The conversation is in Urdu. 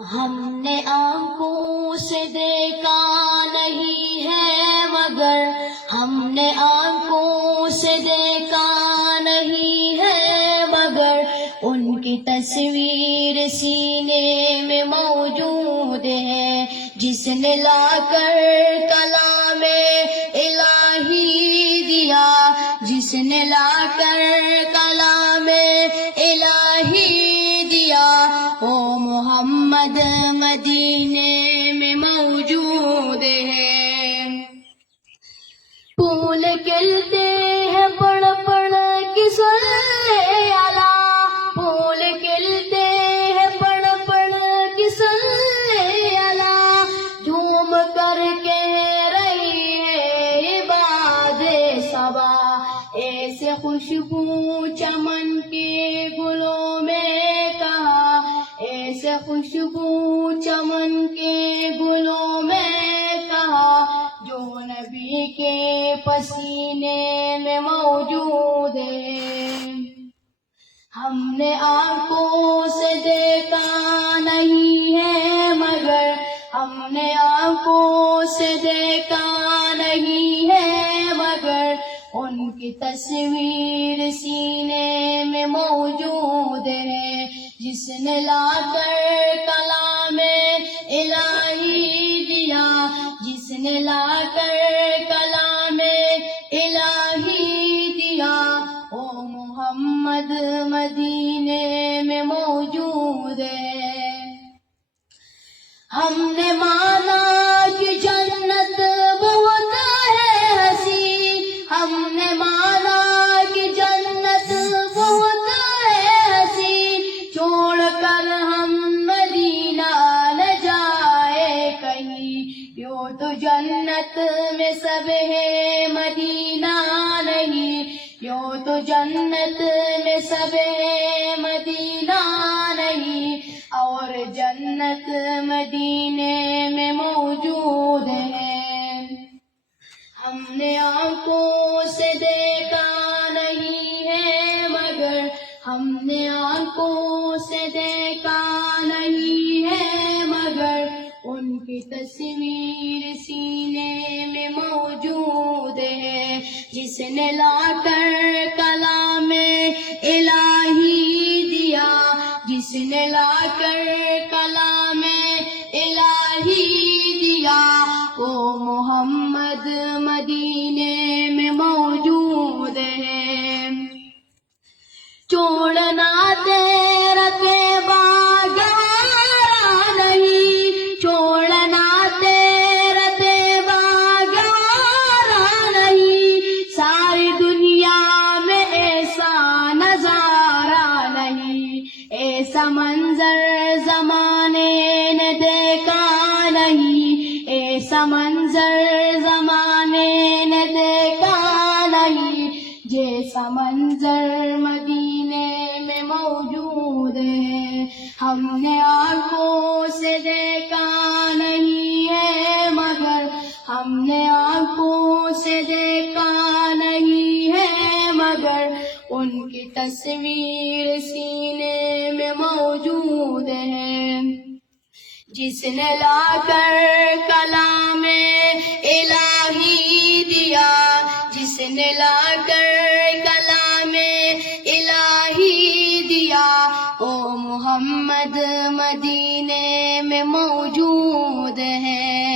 ہم نے آنکھوں سے دیکھا نہیں ہے مگر، ہم نے آنکھوں سے دیکھا نہیں ہے مگر، ان کی تصویر سینے میں موجود ہے، جس نے لا کر کلام الہی دیا، جس نے لا کر کلام الہی دیا، وہ محمد مدینے میں موجود ہے۔ پھول کھلتے ہیں پڑھ پڑھ کے صلی اللہ، پھول کھلتے ہیں پڑھ پڑھ کے صلی اللہ، جھوم کر کہہ رہی ہے باد صبا، ایسے خوشبو چمن کے گلوں میں کہا، ایسے خوشبو چمن کے گلوں میں کہا، جو نبی کے پسینے میں موجود ہے۔ ہم نے آنکھوں سے دیکھا نہیں ہے مگر، ہم نے آنکھوں سے دیکھا نہیں ہے مگر، ان کی تصویر سینے میں موجود ہے، جس نے لا کر کلام الہی دیا، جس نے لا کر کلام الہی دیا، وہ محمد مدینے میں موجود ہے۔ ہم نے مانا کہ جنت بہت ہے حسین، ہم نے مانا کہ جنت بہت ہے حسین، چھوڑ کر ہم مدینہ نہ جائے کہیں، یوں تو جنت میں سب ہے مدینہ نہیں، یوں تو جنت میں سب ہے مدینہ نہیں، اور جنت مدینے میں موجود ہے۔ ہم نے آنکھوں سے دیکھا نہیں ہے مگر، ہم نے آنکھوں سے دیکھا نہیں ہے مگر، ان کی تصویر سینے میں موجود ہے، جس نے لا کر کلام الہی دیا، جس نے لا کر کلام الہی دیا، وہ محمد مدینے میں موجود ہے۔ چھوڑنا تیرا طیبہ گوارا نہیں، چھوڑنا تیرا طیبہ گوارا نہیں، ساری دنیا میں ایسا نظارہ نہیں، ایسا منظر زمانے نے دیکھا نہیں، ایسا منظر زمانے نے دیکھا نہیں، جیسا منظر مدینے میں موجود ہے۔ ہم نے آنکھوں سے دیکھا نہیں ہے مگر، ہم نے آنکھوں سے دیکھا نہیں ہے مگر، ان کی تصویر سینے میں موجود ہے، جس نے لا کر کلام الہی دیا، جس نے لا کر کلام الہی دیا، وہ محمد مدینے میں موجود ہے۔